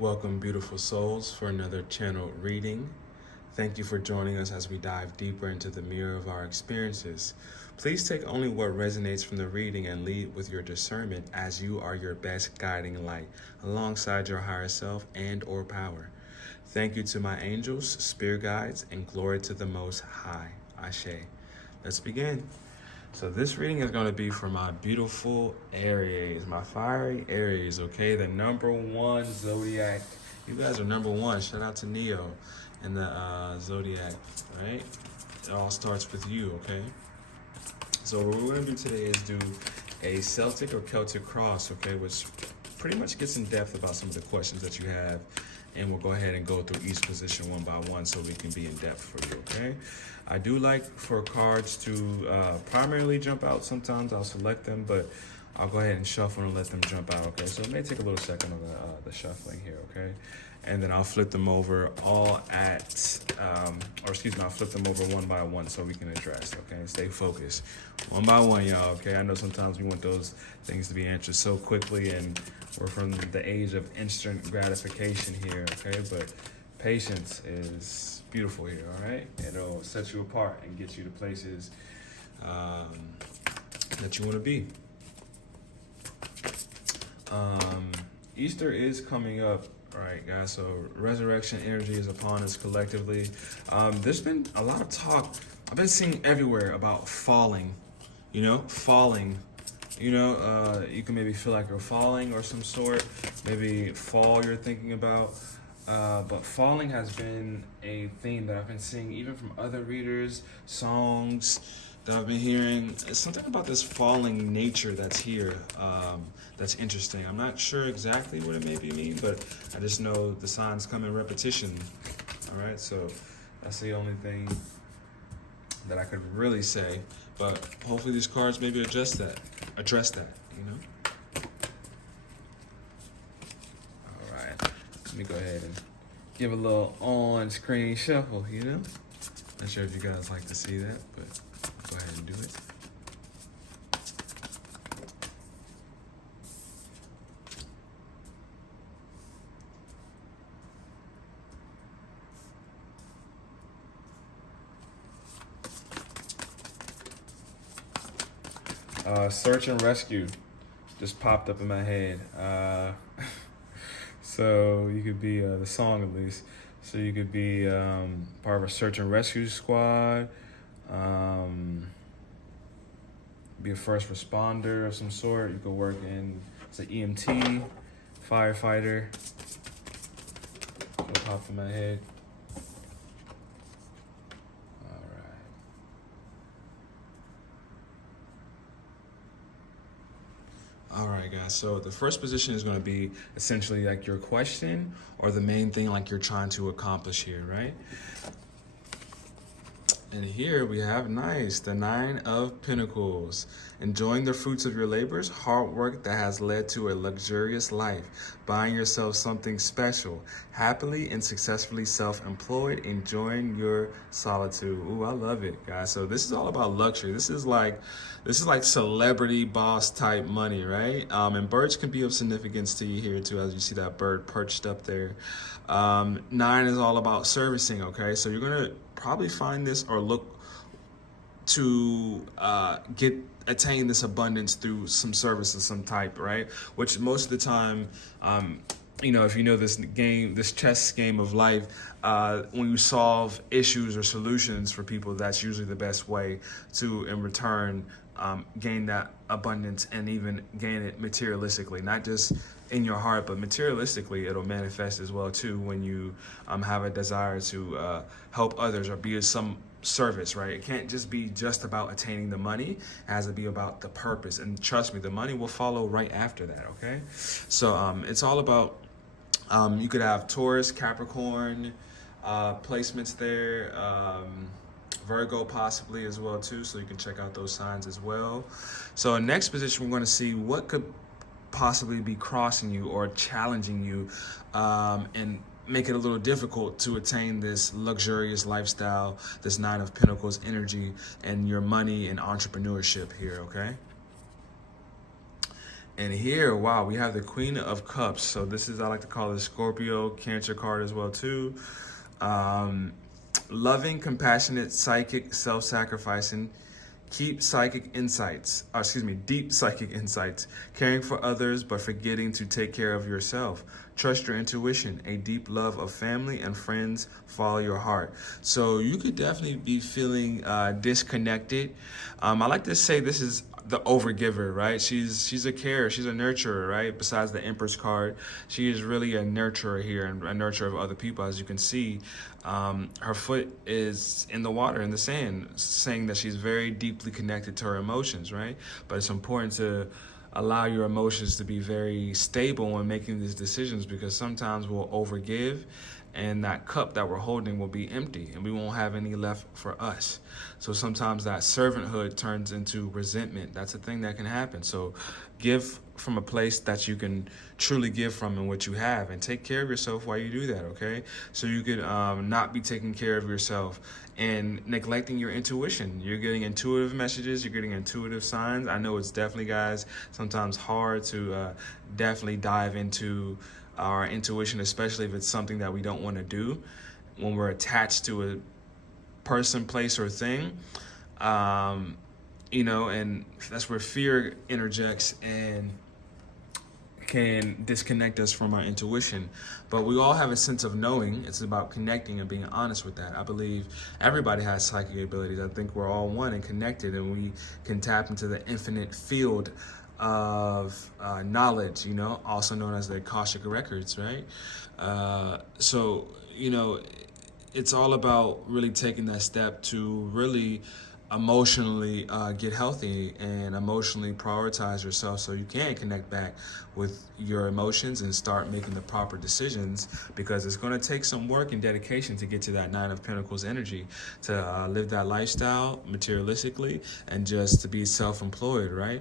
Welcome, beautiful souls, for another channel reading. Thank you for joining us as we dive deeper into the mirror of our experiences. Please take only what resonates from the reading and lead with your discernment, as you are your best guiding light alongside your higher self and/or power. Thank you to my angels, spirit guides, and glory to the Most High. Ashe. Let's begin. So this reading is going to be for my beautiful Aries, my fiery Aries, okay? The #1 zodiac. You guys are #1. Shout out to Neo and the zodiac, right? It all starts with you, okay? So what we're going to do today is do a Celtic or Celtic cross, okay? Which pretty much gets in depth about some of the questions that you have. And we'll go ahead and go through each position one by one so we can be in depth for you, okay? I do like for cards to primarily jump out. Sometimes I'll select them, but I'll go ahead and shuffle and let them jump out, okay? So it may take a little second on the shuffling here, okay? And then I'll flip them over all at, I'll flip them over one by one so we can address, okay? Stay focused. One by one, y'all, okay? I know sometimes we want those things to be answered so quickly, and we're from the age of instant gratification here, okay? But patience is beautiful here, all right? It'll set you apart and get you to places that you want to be. Easter is coming up. All right, guys, so resurrection energy is upon us collectively. There's been a lot of talk. I've been seeing everywhere about falling, falling. You can maybe feel like you're falling or some sort. Maybe fall you're thinking about. But falling has been a theme that I've been seeing even from other readers, songs that I've been hearing. It's something about this falling nature that's here that's interesting. I'm not sure exactly what it maybe mean, but I just know the signs come in repetition. All right, so that's the only thing that I could really say. But hopefully these cards maybe address that, All right, let me go ahead and give a little on-screen shuffle, Not sure if you guys like to see that, but go ahead and do it. Search and rescue just popped up in my head. So you could be the song at least. So you could be part of a search and rescue squad. Be a first responder of some sort. You could work as an EMT, firefighter. That popped in my head. All right, guys, so the first position is going to be essentially like your question or the main thing like you're trying to accomplish here, right? And here we have the 9 of Pentacles. Enjoying the fruits of your labors, hard work that has led to a luxurious life. Buying yourself something special. Happily and successfully self-employed, enjoying your solitude. Ooh, I love it, guys. So this is all about luxury. This is like celebrity boss type money, right? And birds can be of significance to you here too, as you see that bird perched up there. 9 is all about servicing, okay? So you're gonna probably find this or look to attain this abundance through some service of some type, right? Which most of the time, if you know this chess game of life, when you solve issues or solutions for people, that's usually the best way to, in return, gain that abundance and even gain it materialistically, not just in your heart, but materialistically it'll manifest as well too when you have a desire to help others or be of some service, right? It can't just be just about attaining the money. It has to be about the purpose, and trust me, the money will follow right after that, okay? So it's all about, you could have Taurus, Capricorn placements there, Virgo possibly as well too, so you can check out those signs as well. So next position, we're going to see what could possibly be crossing you or challenging you and make it a little difficult to attain this luxurious lifestyle, this 9 of Pentacles energy, and your money and entrepreneurship here, okay? And here, wow, we have the Queen of Cups. So this is, I like to call it Scorpio, Cancer card as well too. Um, Loving, compassionate, psychic, self-sacrificing, deep psychic insights, caring for others but forgetting to take care of yourself. Trust your intuition, a deep love of family and friends, follow your heart. So you could definitely be feeling disconnected. I like to say this is the overgiver, right? She's a carer, she's a nurturer, right? Besides the Empress card, she is really a nurturer here and a nurturer of other people. As you can see, her foot is in the water, in the sand, saying that she's very deeply connected to her emotions, right? But it's important to allow your emotions to be very stable when making these decisions, because sometimes we'll overgive and that cup that we're holding will be empty and we won't have any left for us. So sometimes that servanthood turns into resentment. That's a thing that can happen. So give from a place that you can truly give from and what you have, and take care of yourself while you do that, okay? So you could not be taking care of yourself and neglecting your intuition. You're getting intuitive messages, you're getting intuitive signs. I know it's definitely, guys, sometimes hard to definitely dive into our intuition, especially if it's something that we don't want to do when we're attached to a person, place, or thing. And that's where fear interjects and can disconnect us from our intuition. But we all have a sense of knowing. It's about connecting and being honest with that. I believe everybody has psychic abilities. I think we're all one and connected, and we can tap into the infinite field of knowledge, also known as the Akashic Records, right? So, it's all about really taking that step to really emotionally get healthy and emotionally prioritize yourself, so you can connect back with your emotions and start making the proper decisions, because it's going to take some work and dedication to get to that Nine of Pentacles energy, to live that lifestyle materialistically and just to be self-employed, right?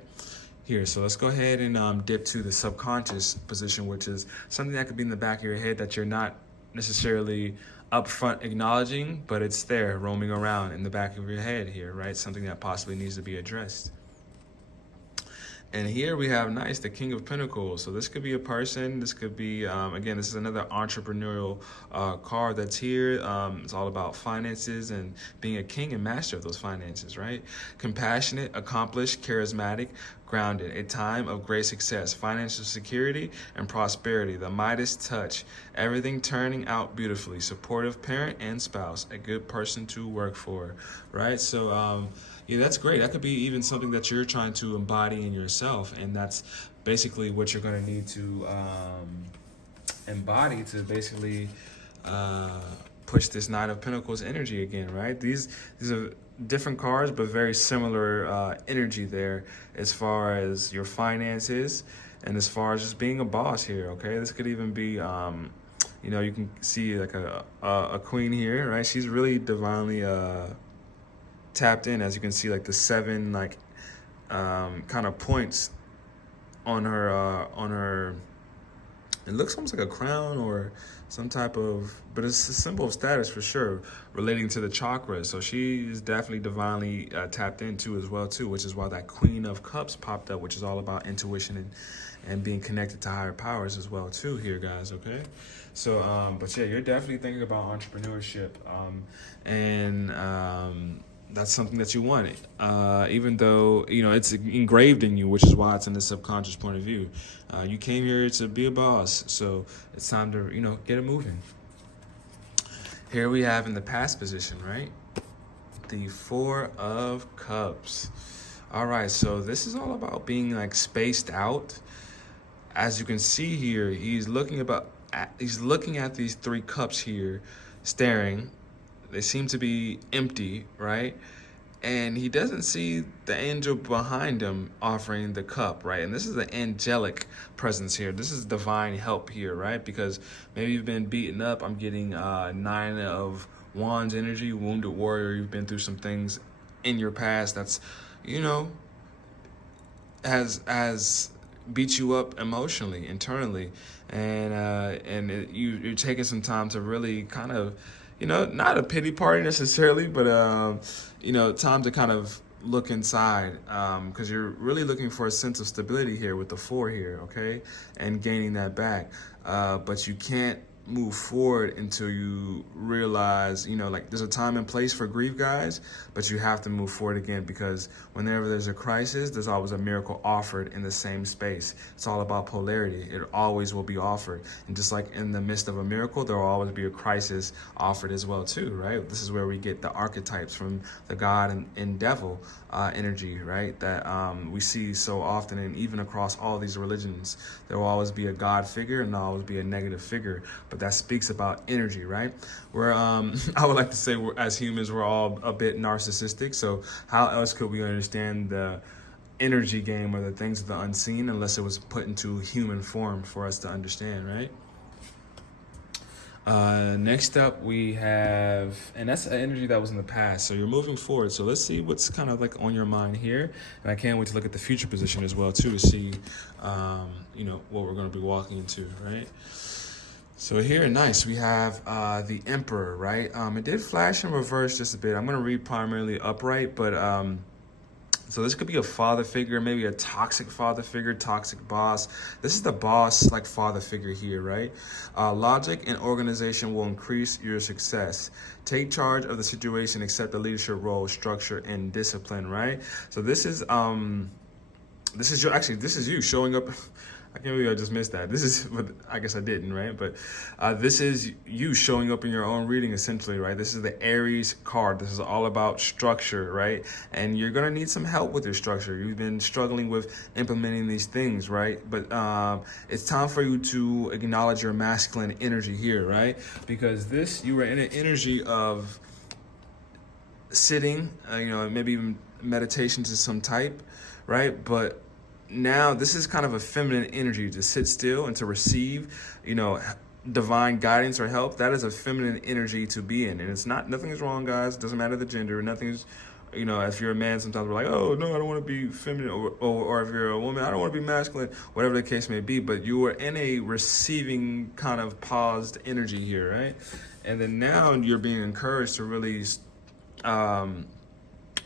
Here, so let's go ahead and dip to the subconscious position, which is something that could be in the back of your head that you're not necessarily upfront acknowledging, but it's there roaming around in the back of your head here, right? Something that possibly needs to be addressed. And here we have the King of Pentacles. So this could be a person. This could be, again, this is another entrepreneurial card that's here. It's all about finances and being a king and master of those finances, right? Compassionate, accomplished, charismatic, grounded. A time of great success, financial security, and prosperity. The Midas touch. Everything turning out beautifully. Supportive parent and spouse. A good person to work for, right? So, yeah, that's great. That could be even something that you're trying to embody in yourself, and that's basically what you're going to need to embody to basically push this Nine of Pentacles energy again, right? These are different cards, but very similar energy there as far as your finances and as far as just being a boss here, okay? This could even be, you can see like a queen here, right? She's really divinely tapped in, as you can see, like the 7 kind of points on her it looks almost like a crown or some type of, but it's a symbol of status for sure, relating to the chakras. So she is definitely divinely tapped into as well too, which is why that Queen of Cups popped up, which is all about intuition and being connected to higher powers as well too here, guys, okay? So but yeah, you're definitely thinking about entrepreneurship, and that's something that you want, even though, it's engraved in you, which is why it's in the subconscious point of view. You came here to be a boss, so it's time to, get it moving. Here we have in the past position, right? The Four of Cups. All right, so this is all about being spaced out. As you can see here, he's looking at these 3 cups here, staring. They seem to be empty, right? And he doesn't see the angel behind him offering the cup, right? And this is the angelic presence here. This is divine help here, right? Because maybe you've been beaten up. I'm getting 9 of Wands energy, wounded warrior. You've been through some things in your past that's, has beat you up emotionally, internally, and you're taking some time to really kind of, not a pity party necessarily, but time to kind of look inside, because you're really looking for a sense of stability here with the 4 here, okay, and gaining that back. But you can't move forward until you realize, you know, like there's a time and place for grief, guys, but you have to move forward again, because whenever there's a crisis, there's always a miracle offered in the same space. It's all about polarity. It always will be offered. And just like in the midst of a miracle, there will always be a crisis offered as well too, right? This is where we get the archetypes from the God and devil energy, right? That we see so often, and even across all these religions, there will always be a God figure and there'll always be a negative figure. But that speaks about energy, right? We're, I would like to say, as humans, we're all a bit narcissistic. So how else could we understand the energy game or the things of the unseen unless it was put into human form for us to understand, right? Next up we have, and that's an energy that was in the past, so you're moving forward. So let's see what's kind of like on your mind here, and I can't wait to look at the future position as well too, to see you know, what we're going to be walking into, right? So here, nice, we have the Emperor, right? It did flash in reverse just a bit. I'm going to read primarily upright, but so this could be a father figure, maybe a toxic father figure, toxic boss. This is the boss, like, father figure here, right? Logic and organization will increase your success. Take charge of the situation, accept the leadership role, structure, and discipline, right? So this is you showing up. I can't believe I just missed that. This is, but I guess I didn't, right? But this is you showing up in your own reading, essentially, right? This is the Aries card. This is all about structure, right? And you're going to need some help with your structure. You've been struggling with implementing these things, right? But it's time for you to acknowledge your masculine energy here, right? Because you were in an energy of sitting, you know, maybe even meditation to some type, right? But now this is kind of a feminine energy, to sit still and to receive, you know, divine guidance or help. That is a feminine energy to be in. And it's not, nothing is wrong, guys. It doesn't matter the gender. Nothing's, you know, if you're a man, sometimes we're like, oh, no, I don't want to be feminine. Or if you're a woman, I don't want to be masculine, whatever the case may be. But you are in a receiving kind of paused energy here, right? And then now you're being encouraged to really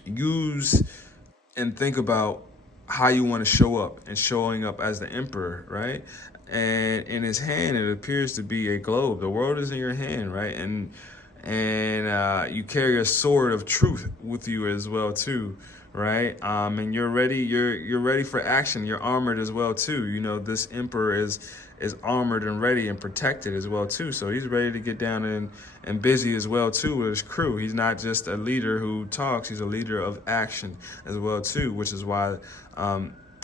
use and think about how you want to show up, and showing up as the Emperor, right? And in his hand, it appears to be a globe. The world is in your hand, right? And you carry a sword of truth with you as well too, right? And you're ready. You're ready for action. You're armored as well too. You know, this Emperor is armored and ready and protected as well too. So he's ready to get down and busy as well too with his crew. He's not just a leader who talks. He's a leader of action as well too, which is why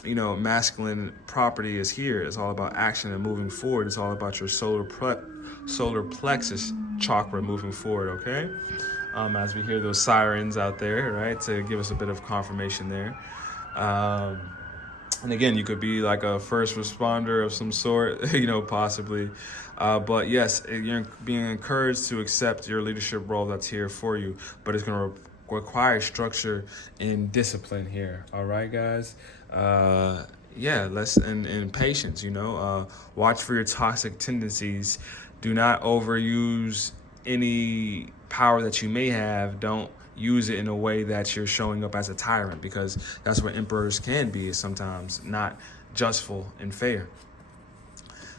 you know, masculine property is here. It's all about action and moving forward. It's all about your solar plexus chakra moving forward, okay? As we hear those sirens out there, right, to give us a bit of confirmation there. And again, you could be like a first responder of some sort, you know, possibly. But yes, you're being encouraged to accept your leadership role that's here for you, but it's going to require structure and discipline here. All right, guys. Yeah, and patience, you know. Watch for your toxic tendencies. Do not overuse any power that you may have. Don't use it in a way that you're showing up as a tyrant, because that's what emperors can be, is sometimes not justful and fair.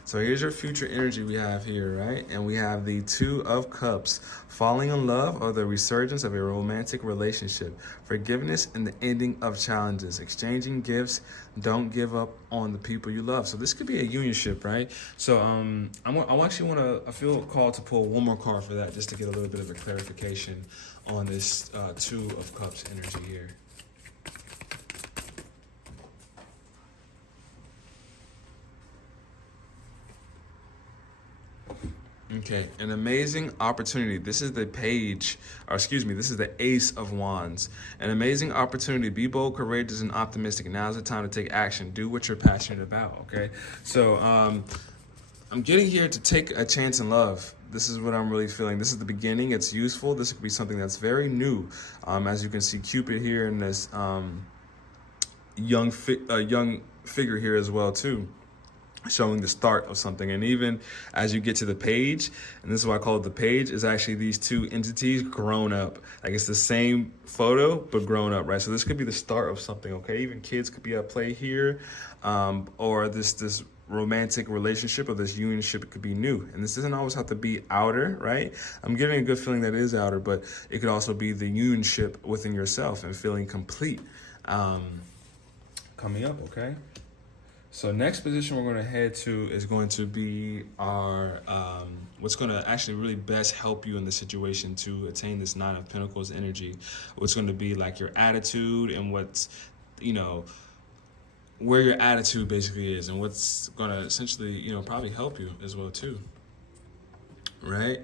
So here's your future energy we have here, right? And we have the 2 of Cups, falling in love or the resurgence of a romantic relationship, forgiveness and the ending of challenges, exchanging gifts, don't give up on the people you love. So this could be a unionship, right? So I feel called to pull one more card for that, just to get a little bit of a clarification on this 2 of Cups energy here. Okay, an amazing opportunity. This is the this is the Ace of Wands. An amazing opportunity. Be bold, courageous, and optimistic. Now's the time to take action. Do what you're passionate about, okay? So I'm getting here to take a chance in love. This is what I'm really feeling. This is the beginning. It's useful. This could be something that's very new. As you can see, Cupid here in this young figure here as well too. showing the start of something. And even as you get to the page, and this is why I call it the page, is actually these two entities grown up. Like it's the same photo, but grown up, right? So this could be the start of something, okay? Even kids could be at play here, or this romantic relationship or this unionship could be new. And this doesn't always have to be outer, right? I'm getting a good feeling that it is outer, but it could also be the unionship within yourself and feeling complete. Coming up, okay? So next position we're going to head to is going to be our, what's going to actually really best help you in the situation to attain this Nine of Pentacles energy. What's going to be like your attitude and what's, where your attitude basically is, and what's going to essentially, probably help you as well too, right?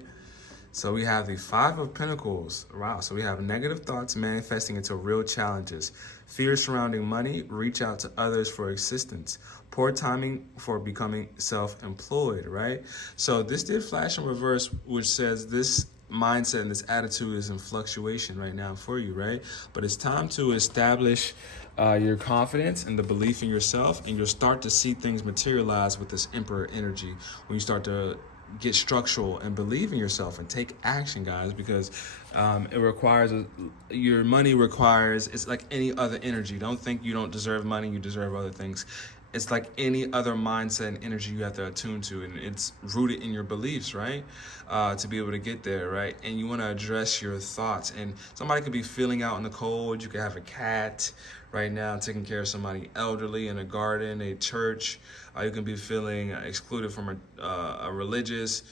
So we have the Five of Pentacles. Wow. So we have negative thoughts manifesting into real challenges. Fear surrounding money. Reach out to others for assistance. Poor timing for becoming self-employed, right? So this did flash in reverse, which says this mindset and this attitude is in fluctuation right now for you, right? But it's time to establish your confidence and the belief in yourself, and you'll start to see things materialize with this Emperor energy when you start to get structural and believe in yourself and take action, guys, because it requires, your money requires, it's like any other energy. Don't think you don't deserve money, you deserve other things. It's like any other mindset and energy you have to attune to, and it's rooted in your beliefs, right? To be able to get there, right? And you want to address your thoughts. And somebody could be feeling out in the cold. You could have a cat right now taking care of somebody elderly in a garden, a church. You can be feeling excluded from a religious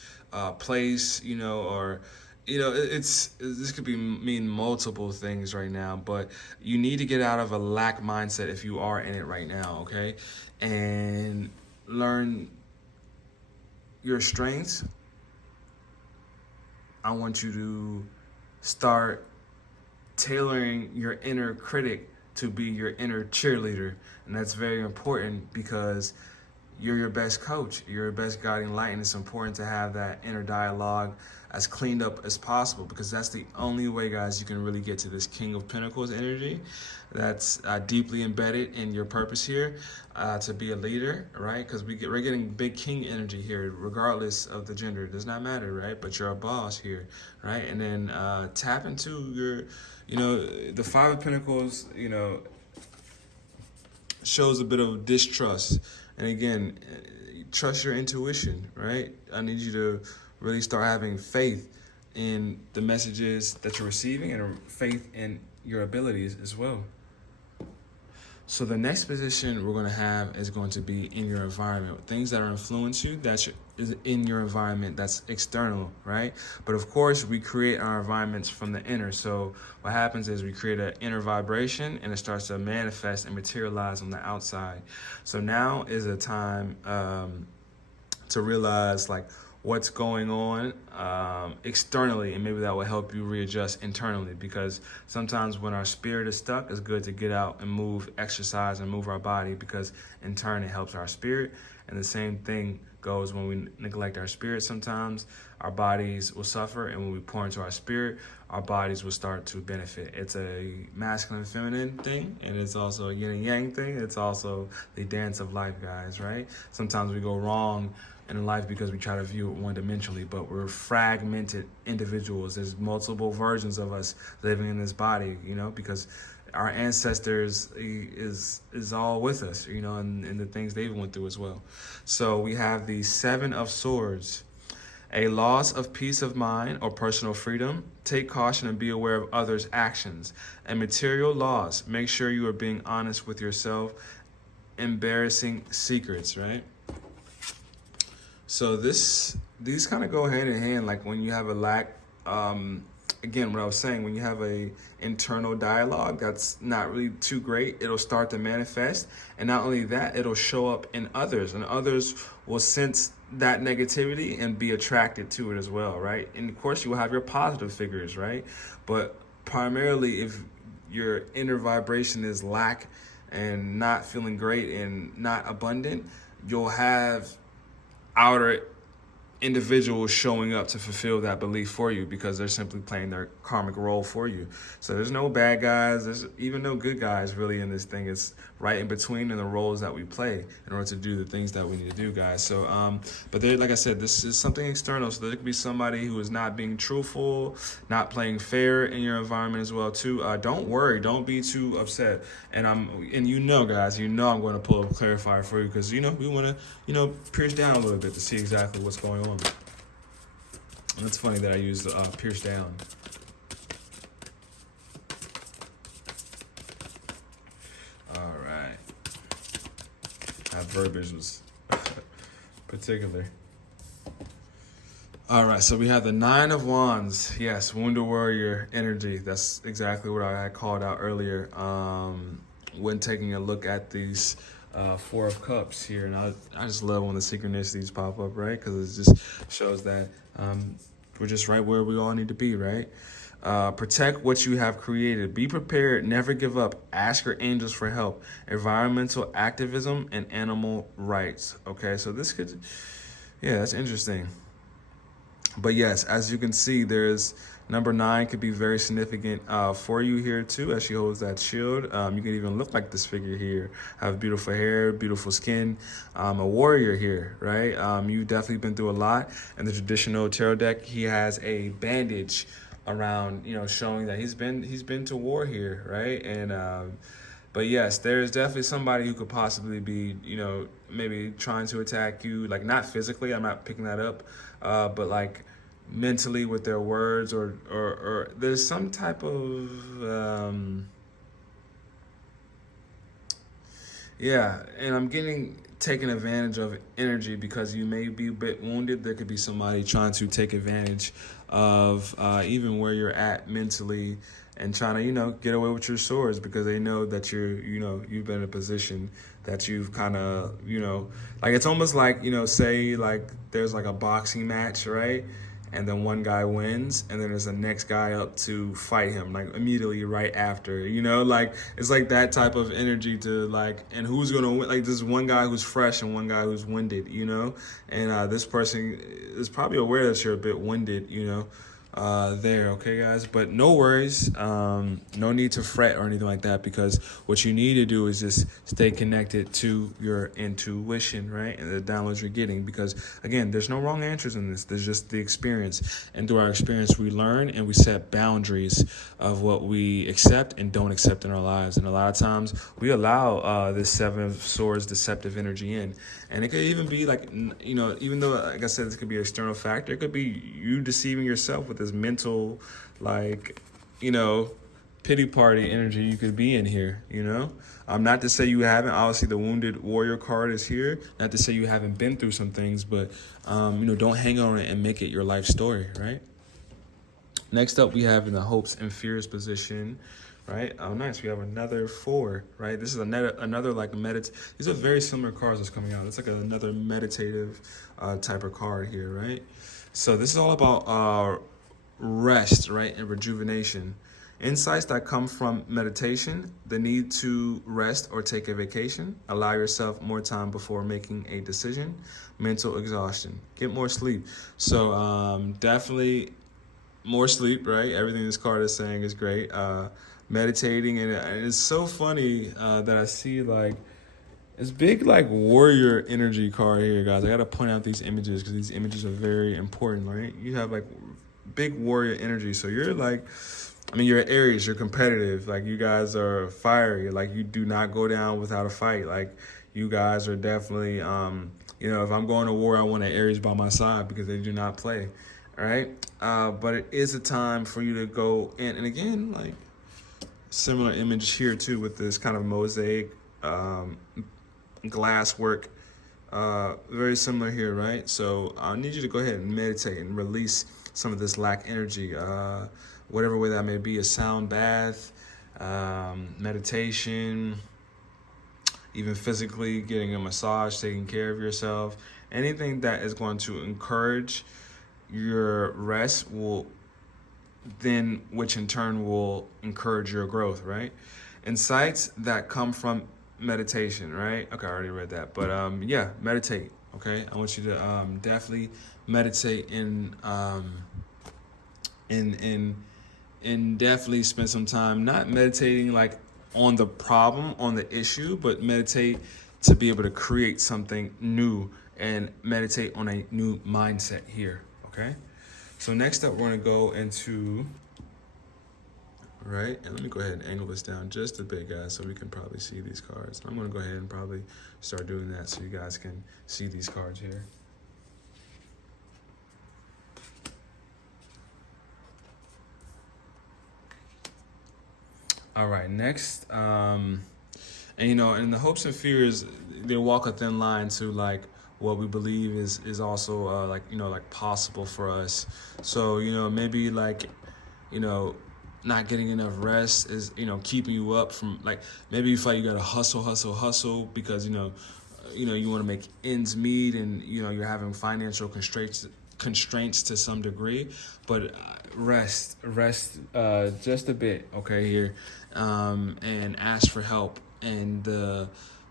place, or this could mean multiple things right now, but you need to get out of a lack mindset if you are in it right now, okay? And learn your strengths. I want you to start tailoring your inner critic to be your inner cheerleader. And that's very important because you're your best coach, you're your best guiding light, and it's important to have that inner dialogue as cleaned up as possible, because that's the only way, guys, you can really get to this King of Pentacles energy that's deeply embedded in your purpose here to be a leader, right? Because we're getting big king energy here, regardless of the gender. It does not matter, right? But you're a boss here, right? And then tap into your, the Five of Pentacles, shows a bit of distrust. And again, trust your intuition, right? I need you to really start having faith in the messages that you're receiving and faith in your abilities as well. So the next position we're going to have is going to be in your environment. Things that are influence you, that's in your environment, that's external, right? But of course, we create our environments from the inner. So what happens is we create an inner vibration, and it starts to manifest and materialize on the outside. So now is a time to realize what's going on externally, and maybe that will help you readjust internally, because sometimes when our spirit is stuck, it's good to get out and move, exercise, and move our body, because in turn it helps our spirit. And the same thing goes when we neglect our spirit. Sometimes our bodies will suffer, and when we pour into our spirit, our bodies will start to benefit. It's a masculine and feminine thing, and it's also a yin and yang thing. It's also the dance of life, guys, right? Sometimes we go wrong in life because we try to view it one-dimensionally, but we're fragmented individuals. There's multiple versions of us living in this body, because our ancestors is all with us, and the things they went through as well. So we have the Seven of Swords. A loss of peace of mind or personal freedom. Take caution and be aware of others' actions. And material loss. Make sure you are being honest with yourself. Embarrassing secrets, right? So these kind of go hand in hand. Like when you have a lack, again, what I was saying, when you have a internal dialogue that's not really too great, it'll start to manifest. And not only that, it'll show up in others, and others will sense that negativity and be attracted to it as well, right? And of course, you will have your positive figures, right? But primarily, if your inner vibration is lack and not feeling great and not abundant, you'll have outer individuals showing up to fulfill that belief for you because they're simply playing their karmic role for you. So there's no bad guys, there's even no good guys really in this thing. It's right in between in the roles that we play in order to do the things that we need to do, guys. So but there, like I said, this is something external, so there could be somebody who is not being truthful, not playing fair in your environment as well too. Don't worry, don't be too upset. And guys, I'm going to pull up a clarifier for you because we want to pierce down a little bit to see exactly what's going on. And it's funny that I used pierce down. All right. That verbiage was particular. All right, so we have the Nine of Wands. Yes, Wounded Warrior energy. That's exactly what I had called out earlier when taking a look at these Four of Cups here. And I just love when the synchronicities pop up, right? Because it just shows that we're just right where we all need to be, right? Protect what you have created. Be prepared. Never give up. Ask your angels for help. Environmental activism and animal rights. Okay, so this could, that's interesting. But yes, as you can see, there's number 9 could be very significant for you here too, as she holds that shield. You can even look like this figure here. Have beautiful hair, beautiful skin. A warrior here, right? You've definitely been through a lot. In the traditional tarot deck, he has a bandage around, showing that he's been to war here, right? And but yes, there's definitely somebody who could possibly be, maybe trying to attack you, like not physically, I'm not picking that up, but like mentally with their words, or there's some type of, and I'm getting taken advantage of energy because you may be a bit wounded. There could be somebody trying to take advantage of even where you're at mentally and trying to, get away with your swords because they know that you've been in a position that you've kind of, like it's almost like, say like there's like a boxing match, right? And then one guy wins, and then there's the next guy up to fight him, like immediately right after, like it's like that type of energy to like, and who's gonna win? Like there's one guy who's fresh and one guy who's winded, and this person is probably aware that you're a bit winded, there, okay, guys? But no worries, no need to fret or anything like that because what you need to do is just stay connected to your intuition, right? And the downloads you're getting because, again, there's no wrong answers in this. There's just the experience. And through our experience, we learn and we set boundaries of what we accept and don't accept in our lives. And a lot of times we allow this Seven of Swords deceptive energy in. And it could even be like, even though, like I said, this could be an external factor, it could be you deceiving yourself with this mental, like, pity party energy you could be in here, not to say you haven't. Obviously, the Wounded Warrior card is here. Not to say you haven't been through some things, but, don't hang on it and make it your life story, right? Next up, we have in the Hopes and Fears position, right? Oh, nice. We have another 4, right? This is another like these are very similar cards that's coming out. It's like another meditative type of card here, right? So this is all about rest, right, and rejuvenation. Insights that come from meditation, the need to rest or take a vacation, allow yourself more time before making a decision, mental exhaustion, get more sleep. So definitely more sleep, right? Everything this card is saying is great. Meditating, and it's so funny that I see like this big like warrior energy card here, guys. I gotta point out these images because these images are very important, right? You have like big warrior energy, so you're like, you're Aries, you're competitive, like you guys are fiery, like you do not go down without a fight. Like you guys are definitely, if I'm going to war, I want an Aries by my side because they do not play, all right? But it is a time for you to go in, and again, like similar image here too with this kind of mosaic glass work, very similar here, right? So I need you to go ahead and meditate and release some of this lack energy, whatever way that may be, a sound bath, meditation, even physically getting a massage, taking care of yourself. Anything that is going to encourage your rest which in turn will encourage your growth, right? Insights that come from meditation, right? Okay, I already read that, but meditate. Okay, I want you to definitely meditate and definitely spend some time not meditating like on the problem, on the issue, but meditate to be able to create something new and meditate on a new mindset here. Okay, so next up, we're going to go into, right, and let me go ahead and angle this down just a bit, guys, so we can probably see these cards. I'm going to go ahead and probably start doing that so you guys can see these cards here. All right, next, and you know, and the hopes and fears, they walk a thin line to like what we believe is also like, you know, like possible for us. So, you know, maybe like, you know, not getting enough rest is, you know, keeping you up from, like, maybe you feel like you gotta hustle because, you know, you want to make ends meet, and you know you're having financial constraints to some degree, but rest just a bit, okay, here, and ask for help, and the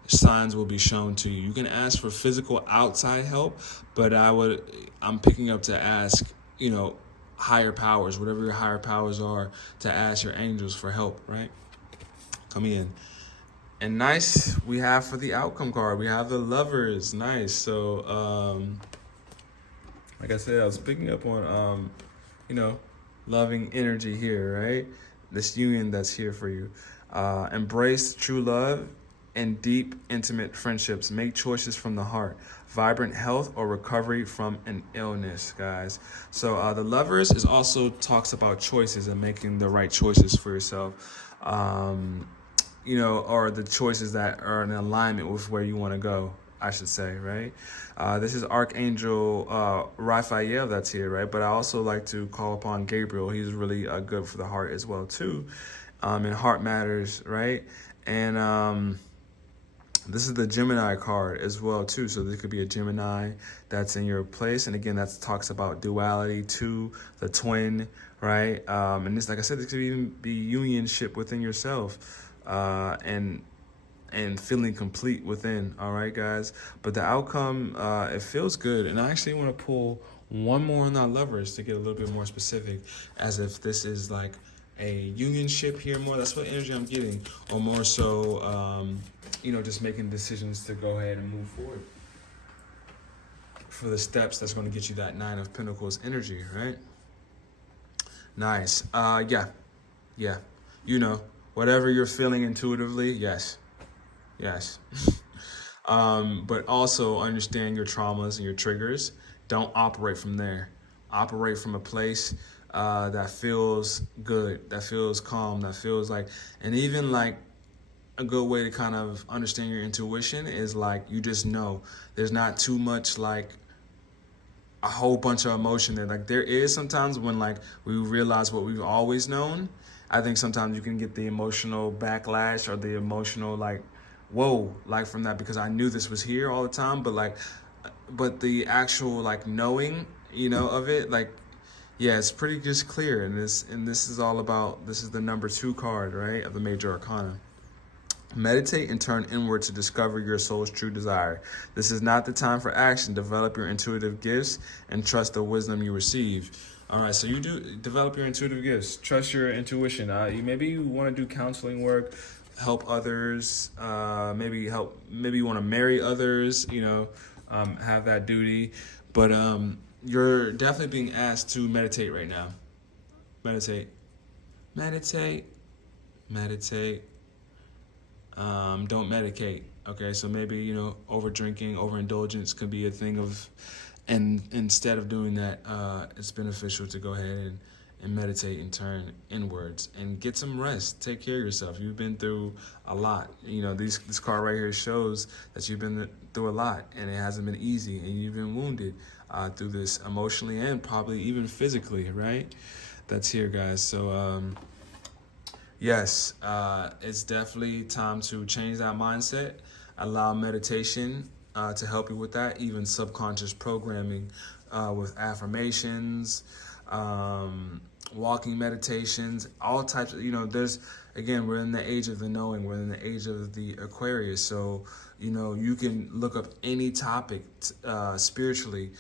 signs will be shown to you. You can ask for physical outside help, but I'm picking up to ask, you know, higher powers, whatever your higher powers are, to ask your angels for help, right? Coming in. And nice, we have for the outcome card, we have the Lovers. Nice. So, like I said, I was picking up on, you know, loving energy here, right? This union that's here for you. Embrace true love and deep, intimate friendships. Make choices from the heart. Vibrant health or recovery from an illness, guys. So the Lovers is also talks about choices and making the right choices for yourself. You know, or the choices that are in alignment with where you want to go, I should say, right? This is Archangel Raphael that's here, right? But I also like to call upon Gabriel. He's really good for the heart as well, too. And heart matters, right? And this is the Gemini card as well, too. So there could be a Gemini that's in your place. And again, that talks about duality, two, the twin, right? And this, like I said, this could even be unionship within yourself. And feeling complete within. All right, guys. But the outcome, it feels good. And I actually want to pull one more on our Lovers to get a little bit more specific, as if this is like a unionship here more. That's what energy I'm getting. Or more so, you know, just making decisions to go ahead and move forward for the steps that's going to get you that Nine of Pentacles energy, right? Nice. Yeah. You know, whatever you're feeling intuitively, yes. But also understand your traumas and your triggers. Don't operate from there. Operate from a place that feels good, that feels calm, that feels like, and even like a good way to kind of understand your intuition is like, you just know there's not too much like a whole bunch of emotion there. Like there is sometimes when like we realize what we've always known. I think sometimes you can get the emotional backlash or the emotional like, whoa, like from that, because I knew this was here all the time, but the actual like knowing, you know, of it, like, yeah, it's pretty just clear. And this is all about, this is the number 2 card, right, of the major arcana. Meditate and turn inward to discover your soul's true desire. This is not the time for action. Develop your intuitive gifts and trust the wisdom you receive. All right, so you do develop your intuitive gifts. Trust your intuition. Maybe you want to do counseling work, help others. Maybe you want to marry others. You know, have that duty. But you're definitely being asked to meditate right now. Meditate. Don't medicate. Okay, so maybe, you know, over drinking, overindulgence could be a thing of, and instead of doing that, it's beneficial to go ahead and meditate and turn inwards and get some rest. Take care of yourself. You've been through a lot. You know, this card right here shows that you've been through a lot, and it hasn't been easy, and you've been wounded through this emotionally and probably even physically, right? That's here, guys. So, yes, it's definitely time to change that mindset. Allow meditation to help you with that, even subconscious programming with affirmations, walking meditations, all types of, you know, we're in the age of the knowing, we're in the age of the Aquarius. So, You know, you can look up any topic spiritually.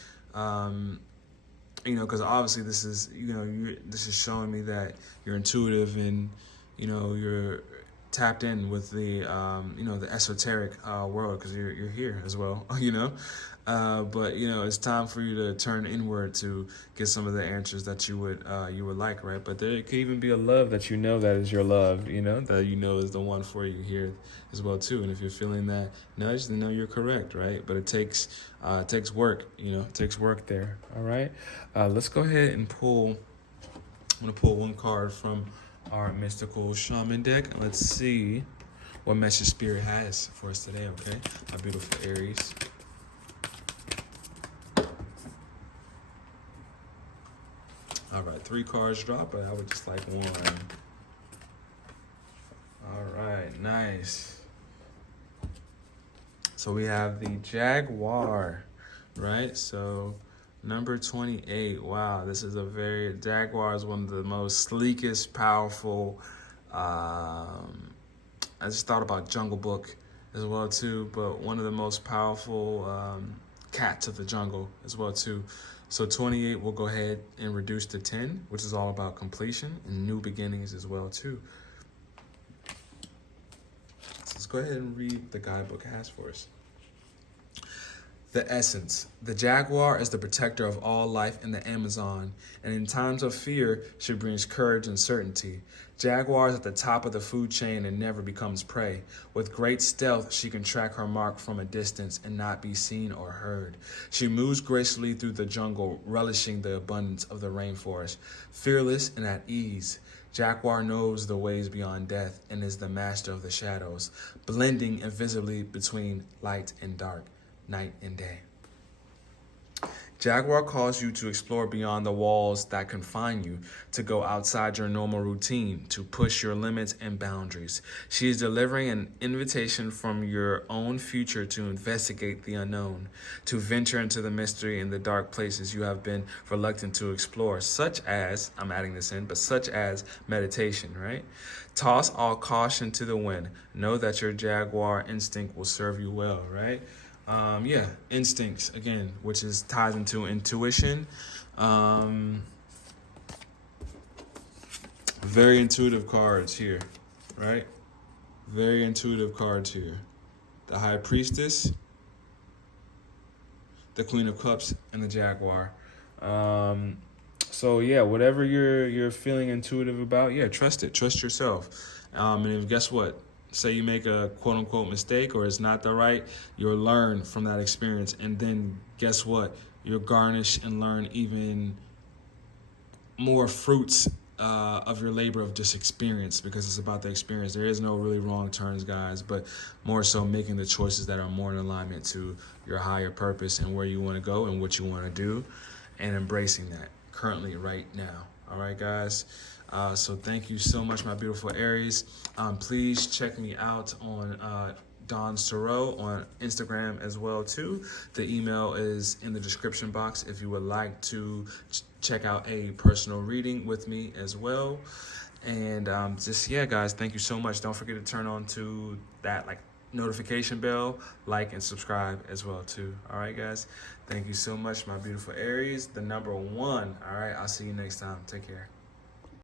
You know, because obviously this is, you know, this is showing me that you're intuitive and, you know, you're tapped in with the, you know, the esoteric world, because you're here as well, you know. But you know, it's time for you to turn inward to get some of the answers that you would like, right? But there could even be a love that you know that is your love, you know, that you know is the one for you here as well too. And if you're feeling that nudge, then know you're correct, right? But it takes work, you know, it takes work there. All right, let's go ahead and pull. I'm gonna pull one card from our mystical shaman deck. Let's see what message spirit has for us today. Okay, my beautiful Aries. All right, 3 cards drop, but I would just like 1. All right, nice. So we have the Jaguar, right? So number 28. Wow, this is Jaguar is one of the most sleekest, powerful. I just thought about Jungle Book as well too, but one of the most powerful cats of the jungle as well too. So 28 will go ahead and reduce to 10, which is all about completion and new beginnings as well too. So let's go ahead and read the guidebook has for us. The essence. The jaguar is the protector of all life in the Amazon, and in times of fear, she brings courage and certainty. Jaguar is at the top of the food chain and never becomes prey. With great stealth, she can track her mark from a distance and not be seen or heard. She moves gracefully through the jungle, relishing the abundance of the rainforest. Fearless and at ease, Jaguar knows the ways beyond death and is the master of the shadows, blending invisibly between light and dark, night and day. Jaguar calls you to explore beyond the walls that confine you, to go outside your normal routine, to push your limits and boundaries. She is delivering an invitation from your own future to investigate the unknown, to venture into the mystery in the dark places you have been reluctant to explore, such as, I'm adding this in, but such as meditation, right? Toss all caution to the wind. Know that your Jaguar instinct will serve you well, right? Yeah, instincts, again, which is ties into intuition. Very intuitive cards here, right? Very intuitive cards here. The High Priestess, the Queen of Cups, and the Jaguar. So yeah, whatever you're feeling intuitive about, yeah, trust it. Trust yourself. And if, guess what? Say you make a quote-unquote mistake or it's not the right, you'll learn from that experience. And then guess what? You'll garnish and learn even more fruits of your labor of just experience, because it's about the experience. There is no really wrong turns, guys, but more so making the choices that are more in alignment to your higher purpose and where you want to go and what you want to do, and embracing that currently right now. All right, guys. So thank you so much, my beautiful Aries. Please check me out on Donstarot on Instagram as well too. The email is in the description box if you would like to check out a personal reading with me as well. And just, yeah, guys, thank you so much. Don't forget to turn on to that notification bell, like, and subscribe as well too. All right, guys. Thank you so much, my beautiful Aries, the number 1. All right, I'll see you next time. Take care.